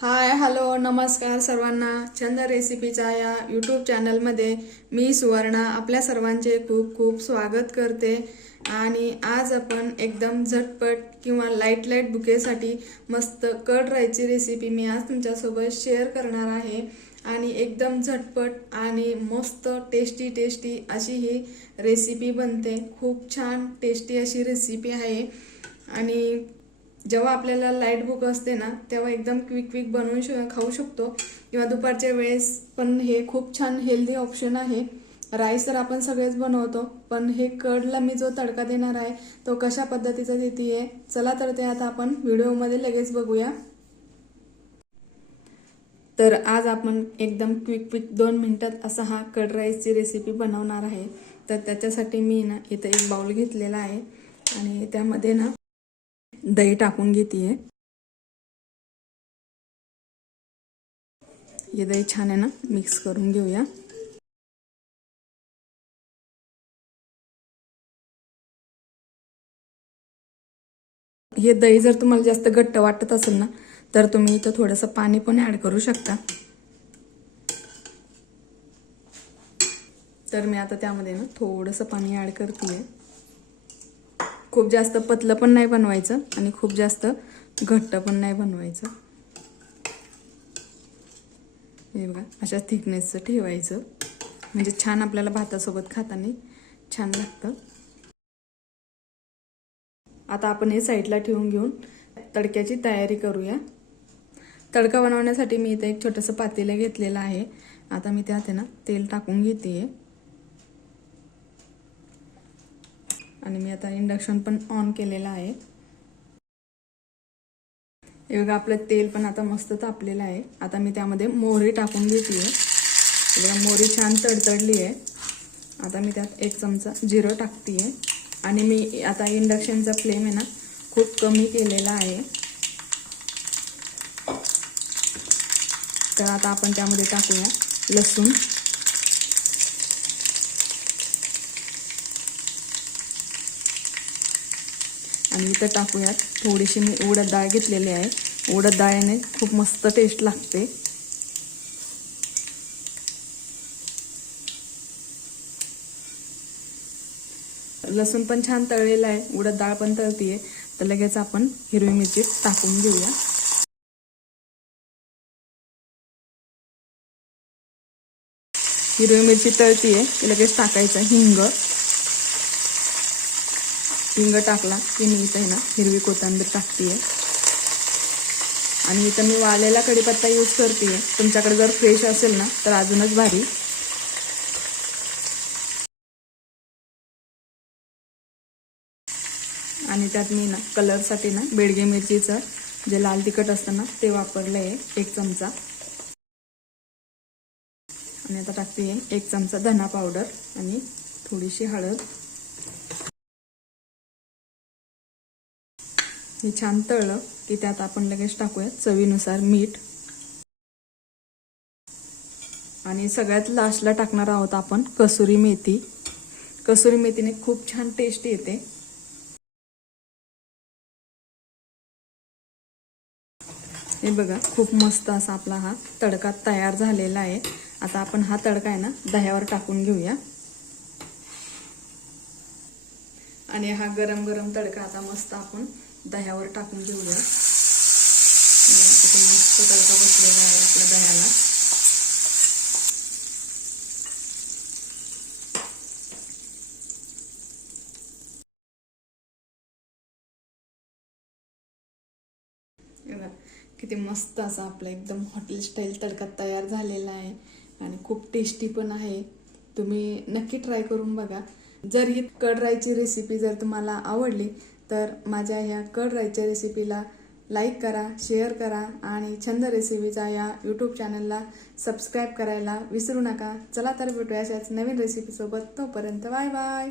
Hi hello नमस्कार सर्वांना. छंद रेसिपीच्या या यूट्यूब चॅनलमध्ये मी सुवर्णा आपल्या सर्वांचे खूप खूप स्वागत करते. आणि आज आपण एकदम झटपट किंवा लाईट बुकेसाठी मस्त कर्ड राईची रेसिपी मी आज तुमच्यासोबत शेअर करणार आहे. आणि एकदम झटपट आणि मस्त टेस्टी अशी ही रेसिपी बनते. खूप छान टेस्टी अशी रेसिपी आहे. आणि जेव्हा आपल्याला लाईट भूक असते ना तेव्हा एकदम क्विक बनवून खाऊ शकतो. किंवा दुपारच्या वेळेस पण हे खूप छान हेल्दी ऑप्शन आहे. राईस तर आपण सगळेच बनवतो, पण हे कर्डला मी जो तडका देणार आहे तो कशा पद्धतीचा देते चला तर ते आता आपण व्हिडिओमध्ये लगेच बघूया. तर आज आपण एकदम क्विक 2 मिनिटात असा हा कर्ड राईसची रेसिपी बनवणार आहे. तर त्याच्यासाठी मी ना इथे एक बाउल घेतलेला आहे आणि त्यामध्ये ना दही टाकून घेते. हे दही छान आहे ना मिक्स करून घेऊया. हे दही जर तुम्हाला जास्त घट्ट वाटत असेल ना तर तुम्ही इथं थोडंसं पाणी पण ऍड करू शकता. तर मी आता त्यामध्ये ना थोडंसं पाणी ऍड करते. खूप जास्त पतलं पण नाही बनवायचं आणि खूप जास्त घट्ट पण नाही बनवायचं. हे बघा अशा थिकनेसचं ठेवायचं म्हणजे छान आपल्याला भातासोबत खाताना छान लागतं. आता आपण हे साईडला ठेवून घेऊन तडक्याची तयारी करूया. तडका बनवण्यासाठी मी इथे एक छोटंसं पातेलं घेतलेलं आहे. आता मी त्यात ना तेल टाकून घेते आणि मी आता इंडक्शन पण ऑन केलेलं आहे. हे बघा आपलं तेल पण आता मस्त तापलेलं आहे. आता मी त्यामध्ये मोहरी टाकून घेते. बघा मोहरी छान तडतडली आहे. आता मी त्यात 1 चमचा जिरं टाकते आणि मी आता इंडक्शनचा फ्लेम आहे ना खूप कमी केलेला आहे. तर आता आपण त्यामध्ये टाकूया लसूण. आणि इथं टाकूयात थोडीशी मी उडद डाळ घेतलेली आहे. उडद डाळीने खूप मस्त टेस्ट लागते. लसूण पण छान तळलेला आहे, उडद डाळ पण तळतीये. तर लगेच आपण हिरवी मिरची टाकून घेऊया. हिरवी मिरची तळतीये की लगेच टाकायचं हिंग. हिंग टाकला की मी इथं ना हिरवी कोथिंबीर टाकते. आणि इथं मी वाळलेला कढीपत्ता यूज करते. तुमच्याकडे जर फ्रेश असेल ना तर अजूनच भारी. आणि त्यात मी ना कलरसाठी ना बेडगे मिरचीचं जे लाल तिखट असतं ना ते वापरलं आहे 1 चमचा. आणि आता टाकते 1 चमचा धना पावडर आणि थोडीशी हळद. हे छान तळलं की त्यात आपण लगेच टाकूया चवीनुसार मीठ. आणि सगळ्यात लास्टला टाकणार आहोत आपण कसुरी मेथी. कसुरी मेथीने खूप छान टेस्ट येते. हे बघा खूप मस्त असा आपला हा तडका तयार झालेला आहे. आता आपण हा तडका आहे ना दह्यावर टाकून घेऊया. आणि हा गरम तडका आता मस्त आपण दह्यावर टाकून घेऊया. मस्त तडका बसलेला आहे आपल्या दह्याला. किती मस्त असा आपला एकदम हॉटेल स्टाईल तडका तयार झालेला आहे आणि खूप टेस्टी पण आहे. तुम्ही नक्की ट्राय करून बघा. जर ही कर्ड राईची रेसिपी जर तुम्हाला आवडली तर माझ्या ह्या कर्ड राईच्या रेसिपीला लाईक करा, शेअर करा आणि छंद रेसिपीचा या यूट्यूब चॅनलला सबस्क्राईब करायला विसरू नका. चला तर भेटूया अशाच नवीन रेसिपीसोबत. तोपर्यंत बाय बाय.